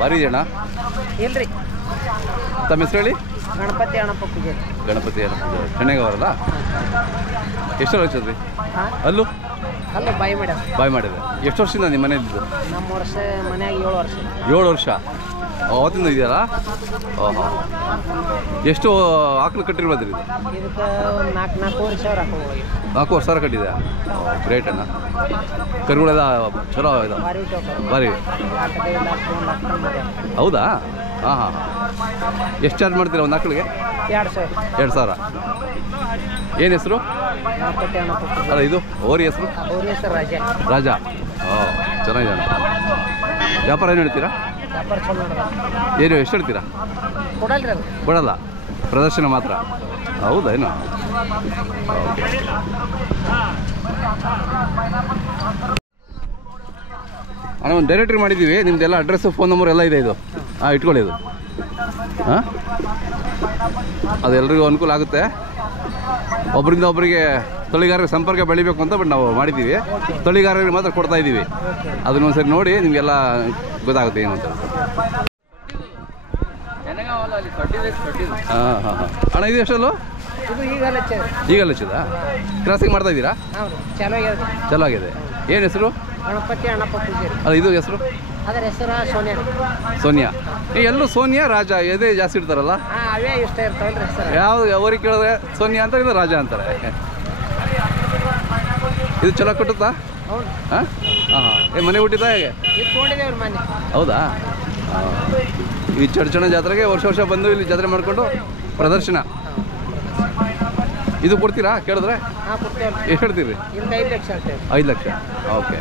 ಭಾರಿ ಇದೆಯಣ್ಣ ಇಲ್ರಿ ತಮ್ಮ ಹೆಸರು ಹೇಳಿ ಗಣಪತಿ ಅಣ್ಣಪ್ಪ ಪೂಜೆ ಗಣಪತಿ ಚೆನ್ನಾಗಿ ಅವರಲ್ಲ ಎಷ್ಟು ಹಚ್ಚದ್ರಿ ಅಲ್ಲೂ ಅಲ್ಲ ಬಾಯಿ ಮಾಡ್ಯಾರ ಬಾಯ್ ಮಾಡಿದೆ ಎಷ್ಟು ವರ್ಷದಿಂದ ನಿಮ್ಮ ಮನೆಯಲ್ಲಿದ್ದು ನಮ್ಮ ವರ್ಷ ಮನ್ಯಾಗ 7 ವರ್ಷ 7 ವರ್ಷ ಅವತ್ತಿಂದ ಇದೆಯಲ್ಲ ಓಹೋ ಎಷ್ಟು ಆಕಳು ಕಟ್ಟಿರ್ಬೋದು ಇದು ಇದಕ್ಕೆ ಒಂದು 4-4 ಸಾವಿರ ಹಾಕೊಳ್ಳಿ 4 ಸಾವಿರ ಕಟ್ಟಿದೆ ಗ್ರೇಟ್ ಅಣ್ಣ ಕರುಗಳೆಲ್ಲ ಚಲೋ ಇದೆ ಭಾರಿ ಹೌದಾ ಹಾಂ ಹಾಂ ಎಷ್ಟು ಚಾರ್ಜ್ ಮಾಡ್ತೀರಾ ಒಂದು ಆಕಳಿಗೆ 2 ಸಾವಿರ ಏನು ಹೆಸರು ಅಲ್ಲ ಇದು ಓರಿ ಹೆಸರು ರಾಜಾ ಓ ಚೆನ್ನಾಗಿದೆ ಅಣ್ಣ ವ್ಯಾಪಾರ ಏನು ಹೇಳ್ತೀರಾ ಏನು ಎಷ್ಟು ಹೇಳ್ತೀರಾ ಕೊಡಲ್ಲ ಪ್ರದರ್ಶನ ಮಾತ್ರ ಹೌದಾ ಏನು ಅಣ್ಣ ಒಂದು ಡೈರೆಕ್ಟ್ರಿ ಮಾಡಿದ್ದೀವಿ ನಿಮ್ಮದೆಲ್ಲ ಅಡ್ರೆಸ್ಸು ಫೋನ್ ನಂಬರ್ ಎಲ್ಲ ಇದೆ ಇದು ಹಾಂ ಇಟ್ಕೊಳ್ಳಿ ಇದು ಹಾಂ ಅದು ಎಲ್ರಿಗೂ ಅನುಕೂಲ ಆಗುತ್ತೆ ಒಬ್ಬರಿಂದ ಒಬ್ಬರಿಗೆ ತಳಿಗಾರರಿಗೆ ಸಂಪರ್ಕ ಬೆಳಿಬೇಕು ಅಂತ ಬಟ್ ನಾವು ಮಾಡಿದ್ದೀವಿ ತಳಿಗಾರರಿಗೆ ಮಾತ್ರ ಕೊಡ್ತಾ ಇದ್ದೀವಿ ಅದನ್ನೊಂದು ಸರಿ ನೋಡಿ ನಿಮಗೆಲ್ಲ ಗೊತ್ತಾಗುತ್ತೆ ಏನು ಅಂತ ಹಾಂ ಹಾಂ ಹಾಂ ಅಣ್ಣ ಇದು ಎಷ್ಟಲ್ಲೂ ಈಗ ಹಚ್ಚಿದಾ ಕ್ರಾಸಿಂಗ್ ಮಾಡ್ತಾ ಇದ್ದೀರಾ ಚಲೋ ಆಗಿದೆ ಏನು ಹೆಸರು ಗಣಪತಿ ಅಣ್ಣಪ್ಪ ಪೂಜೆ ಅಲ್ಲ ಇದು ಹೆಸರು ಅದರ ಹೆಸರು ಸೋನಿಯಾ ಎಲ್ಲರೂ ಸೋನಿಯಾ ರಾಜ ಎದೆ ಜಾಸ್ತಿ ಇಡ್ತಾರಲ್ಲ ಅವೇ ಇಷ್ಟ ಇರ್ತಾವಲ್ರಿ ಹೆಸರು ಯಾವ್ದು ಅವ್ರಿಗೆ ಕೇಳಿದ್ರೆ ಸೋನಿಯಾ ಅಂತಾರೆ ಇದು ರಾಜ ಅಂತಾರೆ ಇದು ಚಲೋ ಕಟ್ಟುತ್ತಾ ಹಾಂ ಹಾಂ ಹಾಂ ಮನೆ ಹುಟ್ಟಿದ ಹೇಗೆ ಹೌದಾ ಈ ಚಡ್ಚಣ ಜಾತ್ರೆಗೆ ವರ್ಷ ಬಂದು ಇಲ್ಲಿ ಜಾತ್ರೆ ಮಾಡಿಕೊಂಡು ಪ್ರದರ್ಶನ ಇದು ಕೊಡ್ತೀರಾ ಕೇಳಿದ್ರೆ ಎಷ್ಟು ಹೇಳ್ತೀರಿ 5 ಲಕ್ಷ 5 ಲಕ್ಷ ಓಕೆ